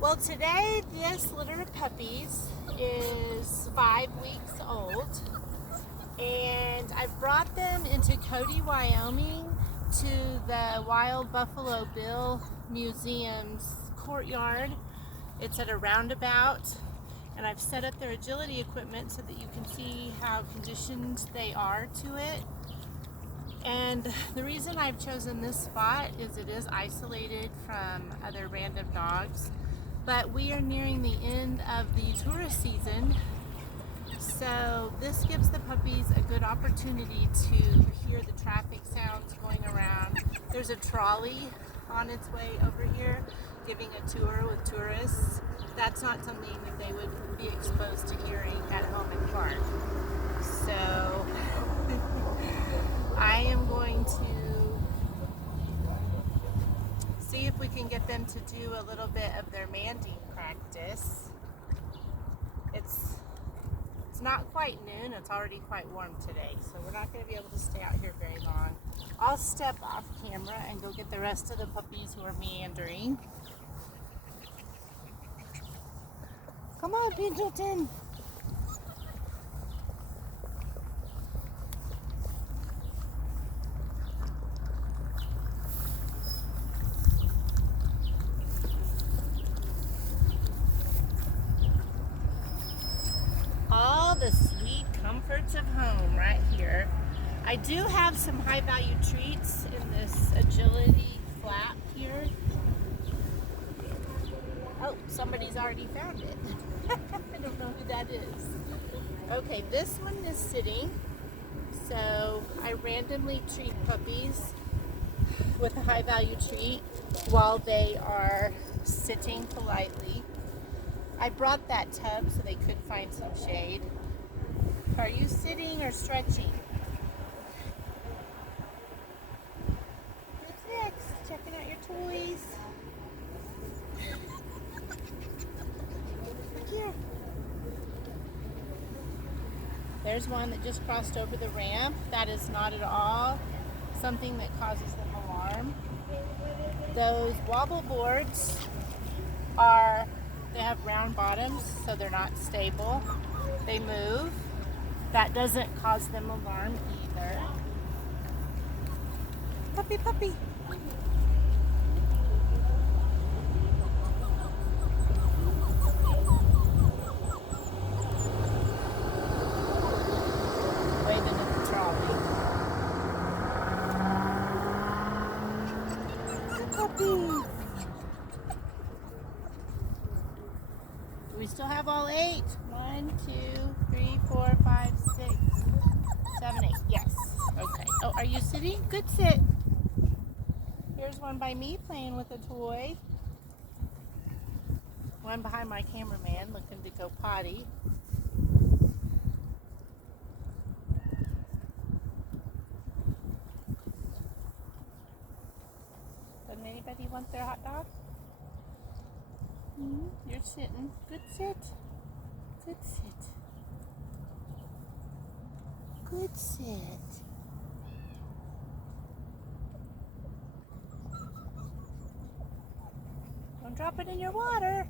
Well, today this litter of puppies is 5 weeks old, and I've brought them into Cody, Wyoming to the Wild Buffalo Bill Museum's Courtyard. It's at a roundabout, and I've set up their agility equipment so that you can see how conditioned they are to it. And the reason I've chosen this spot is it is isolated from other random dogs, but we are nearing the end of the tourist season, so this gives the puppies a good opportunity to hear the traffic sounds going around. There's a trolley on its way over here giving a tour with tourists. That's not something that they would be exposed to hearing at home in park. So I am going to see if we can get them to do a little bit of their manding practice. It's not quite noon, it's already quite warm today, so we're not going to be able to stay out here very long. I'll step off camera and go get the rest of the puppies who are meandering. Come on, Pendleton! All the sweet comforts of home right here. I do have some high value treats in this agility flap here. Oh, somebody's already found it. I don't know who that is. Okay, this one is sitting. So I randomly treat puppies with a high value treat while they are sitting politely. I brought that tub so they could find some shade. Are you sitting or stretching? What's next? Checking out your toys. Look here. There's one that just crossed over the ramp. That is not at all something that causes them alarm. Those wobble boards they have round bottoms, so they're not stable. They move. That doesn't cause them alarm either. Puppy, puppy. Waving at the trolley. Puppy. We still have all 8. 1, 2, 3, 4, 5, 6, 7, 8. Yes. Okay. Oh, are you sitting? Good sit. Here's one by me playing with a toy. One behind my cameraman looking to go potty. Doesn't anybody want their hot dog? You're sitting. Good sit. Good sit. Good sit. Don't drop it in your water.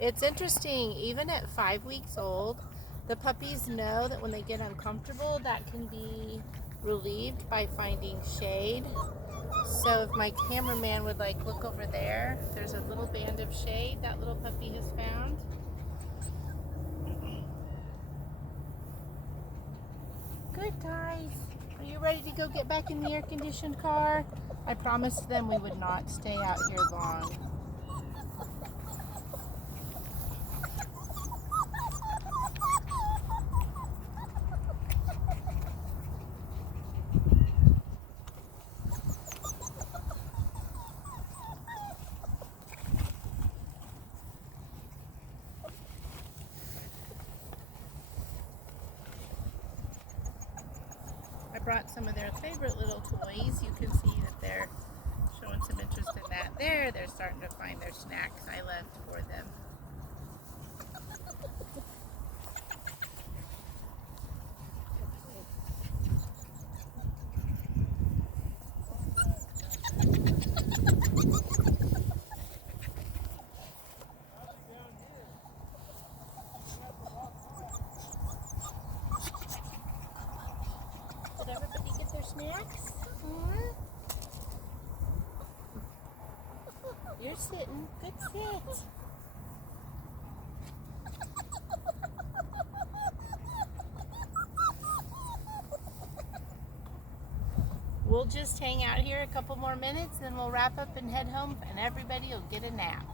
It's interesting, even at 5 weeks old, the puppies know that when they get uncomfortable, that can be relieved by finding shade. So if my cameraman would look over there, there's a little band of shade that little puppy has found. Good guys. Are you ready to go get back in the air-conditioned car? I promised them we would not stay out here long. brought some of their favorite little toys. You can see that they're showing some interest in that there. They're starting to find their snacks I left for them. Did everybody get their snacks? You're sitting. Good sit. We'll just hang out here a couple more minutes, then we'll wrap up and head home, and everybody will get a nap.